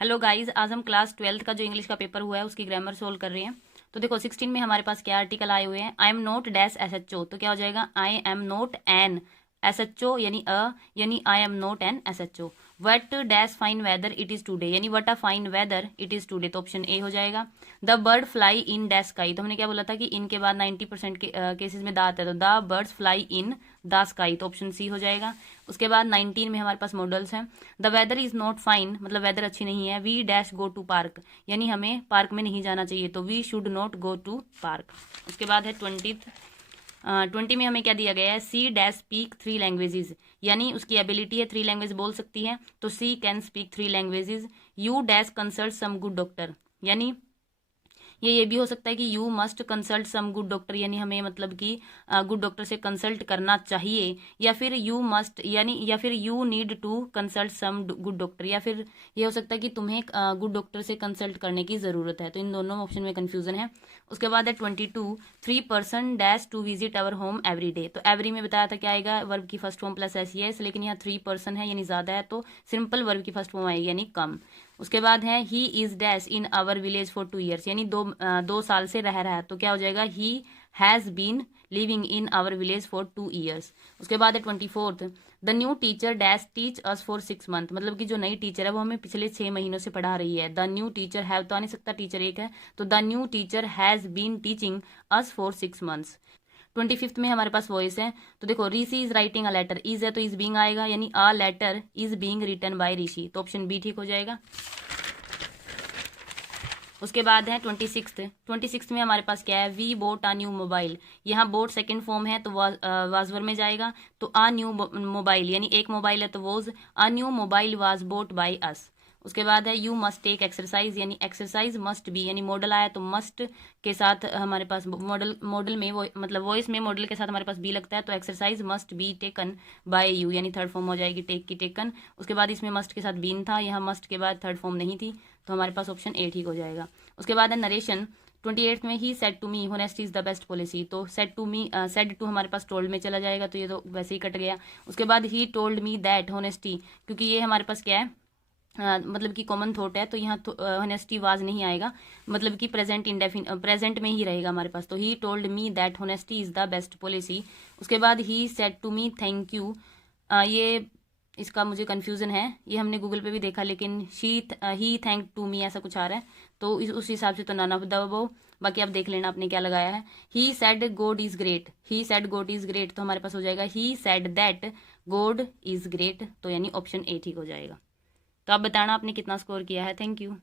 Hello guys, आज हम class 12th का जो इंग्लिश का पेपर हुआ है उसकी ग्रामर सोल्व कर रहे हैं। तो देखो 16 में हमारे पास क्या आर्टिकल आए हुए हैं। I am not dash S H O, तो क्या हो जाएगा I am not N S H O यानी I am not N S H O. What dash fine weather it is today यानी what a fine weather it is today, तो option A हो जाएगा। The bird fly in dash sky, तो हमने क्या बोला था कि इनके बाद 90% के केसेस में द आता है, तो the birds fly in the sky, तो ऑप्शन सी हो जाएगा। उसके बाद 19 में हमारे पास मॉडल्स हैं। The weather is not fine मतलब वेदर अच्छी नहीं है। We dash go to park यानी हमें पार्क में नहीं जाना चाहिए, तो we should not go to park. उसके बाद है 20 में हमें क्या दिया गया है। सी डैश स्पीक 3 लैंग्वेजेस यानी उसकी एबिलिटी है 3 लैंग्वेज बोल सकती है, तो she can speak 3 languages. You dash consult some good doctor यानी ये भी हो सकता है कि you must consult some good doctor यानी हमें मतलब कि गुड डॉक्टर से कंसल्ट करना चाहिए, या फिर यू मस्ट यानी या फिर you need to consult some good doctor, या फिर ये हो सकता है कि तुम्हें गुड डॉक्टर से कंसल्ट करने की ज़रूरत है। तो इन दोनों ऑप्शन में कन्फ्यूजन है। उसके बाद है 22, 3 person dash to visit our home every day, तो एवरी में बताया था क्या आएगा, वर्ब की first form plus S S, लेकिन यहाँ 3 पर्सन है यानी ज़्यादा है, तो सिंपल वर्ब की फर्स्ट फॉर्म आएगी यानी कम। उसके बाद है he is dash in our village for 2 years यानी 2 साल से रह रहा है, तो क्या हो जाएगा he has been living in our village for 2 years. उसके बाद है 24th, the new teacher dash teach us for 6 month मतलब कि जो नई टीचर है वो हमें पिछले 6 महीनों से पढ़ा रही है। द न्यू टीचर हैव तो आ नहीं सकता, टीचर एक है, तो the new teacher has been teaching us for 6 months. 25th में हमारे पास वॉइस है, तो देखो Rishi is writing a letter, is है तो इज बींग आएगा यानी a letter is being written by Rishi, तो ऑप्शन बी ठीक हो जाएगा। उसके बाद है 26th में हमारे पास क्या है, we bought a new mobile, यहाँ बोट सेकंड फॉर्म है तो वाजवर में जाएगा, तो आ न्यू मोबाइल यानी एक मोबाइल है तो was, a new mobile was bought by us. उसके बाद है यू मस्ट टेक एक्सरसाइज यानी एक्सरसाइज मस्ट बी यानी मॉडल आया तो मस्ट के साथ हमारे पास मॉडल में वो मतलब वॉइस में मॉडल के साथ हमारे पास बी लगता है, तो exercise must be taken by you यानी थर्ड फॉर्म हो जाएगी टेक की टेकन। उसके बाद इसमें मस्ट के साथ बीन था, यहाँ मस्ट के बाद थर्ड फॉर्म नहीं थी, तो हमारे पास ऑप्शन ए ठीक हो जाएगा। उसके बाद है नरेशन, 28th में ही said to me honesty is the best policy, तो सेड टू हमारे पास टोल्ड में चला जाएगा, तो ये तो वैसे ही कट गया। उसके बाद ही टोल्ड मी दैट होनेस्टी, क्योंकि ये हमारे पास क्या है मतलब कि कॉमन थॉट है, तो यहाँ होनेस्टी वाज नहीं आएगा, मतलब कि प्रेजेंट में ही रहेगा हमारे पास, तो he told me that honesty is the best policy. उसके बाद he said to me thank you, ये इसका मुझे कन्फ्यूज़न है, ये हमने गूगल पे भी देखा, लेकिन ही थैंक टू मी ऐसा कुछ आ रहा है, तो उस हिसाब से तो नन ऑफ द अबव। बाकी आप देख लेना आपने क्या लगाया है। He said God is great, he said God is great, तो हमारे पास हो जाएगा he said that God is great, तो यानी ऑप्शन ए ठीक हो जाएगा। तो आप बताना आपने कितना स्कोर किया है। Thank you.